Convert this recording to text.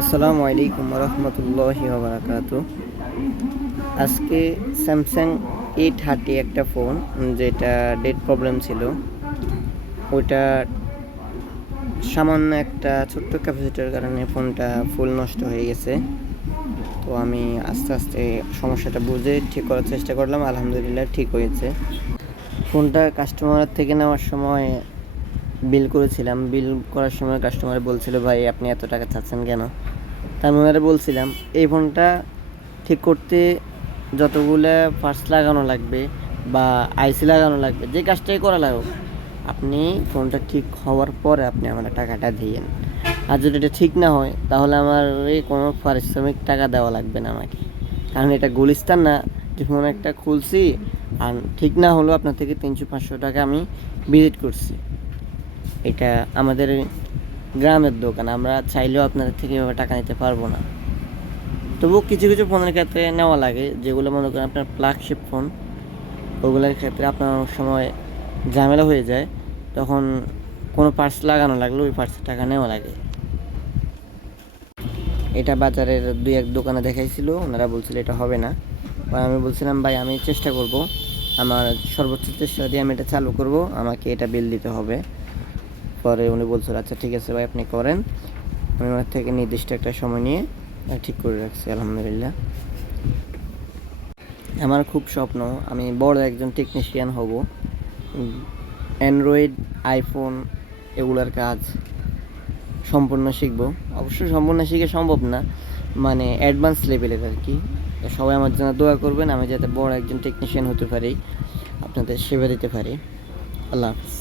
আসসালামু আলাইকুম রহমতুল্লাহি বারাকাতু। আজকে স্যামসাং 830 একটা ফোন, যেটা ডেট প্রবলেম ছিল। ওইটা সামান্য একটা ছোট্ট ক্যাপাসিটির কারণে ফোনটা ফুল নষ্ট হয়ে গেছে। তো আমি আস্তে আস্তে সমস্যাটা বুঝে ঠিক করার চেষ্টা করলাম, আলহামদুলিল্লাহ ঠিক হয়েছে। ফোনটা কাস্টমার থেকে নেওয়ার সময় বিল করেছিলাম। বিল করার সময় কাস্টমার বলছিল, ভাই আপনি এত টাকা চাচ্ছেন কেন? তার ওনারা বলছিলাম, এই ফোনটা ঠিক করতে যতগুলো পার্টস লাগানো লাগবে বা আইসি লাগানো লাগবে, যে কাজটাই করা লাগুক, আপনি ফোনটা ঠিক হওয়ার পরে আপনি আমার টাকাটা দিয়েন। আর যদি এটা ঠিক না হয় তাহলে আমার এই কোনো পারিশ্রমিক টাকা দেওয়া লাগবে না আমাকে। কারণ এটা গুলিস্তান না যে ফোন একটা খুলছি আর ঠিক না হলেও আপনার থেকে 300-500 টাকা আমি ভিজিট করছি। এটা আমাদের গ্রামের দোকান, আমরা চাইলেও আপনাদের থেকে এভাবে টাকা নিতে পারবো না। তবুও কিছু কিছু ফোনের ক্ষেত্রে নেওয়া লাগে, যেগুলো মনে করেন আপনার ফ্ল্যাগশিপ ফোন, ওগুলোর ক্ষেত্রে আপনার অনেক সময় ঝামেলা হয়ে যায়। তখন কোনো পার্টস লাগানো লাগলে ওই পার্টসের টাকা নেওয়া লাগে। এটা বাজারের 2-1 দোকানে দেখাইছিল, ওনারা বলছিল এটা হবে না। আর আমি বলছিলাম, ভাই আমি চেষ্টা করব, আমার সর্বোচ্চ চেষ্টা দিয়ে আমি এটা চালু করব, আমাকে এটা বিল দিতে হবে। পরে উনি বলছিল, আচ্ছা ঠিক আছে ভাই আপনি করেন। আমি ওনার থেকে নির্দিষ্ট একটা সময় নিয়ে ঠিক করে রাখছি, আলহামদুলিল্লাহ। আমার খুব স্বপ্ন আমি বড় একজন টেকনিশিয়ান হব। অ্যান্ড্রয়েড, আইফোন এগুলোর কাজ সম্পূর্ণ শিখব। অবশ্য সম্পূর্ণ শিখে সম্ভব না, মানে অ্যাডভান্স লেভেলের আর কি। সবাই আমার জন্য দোয়া করবেন, আমি যাতে বড় একজন টেকনিশিয়ান হতে পারি, আপনাদের সেবা দিতে পারি। আল্লাহ হাফিজ।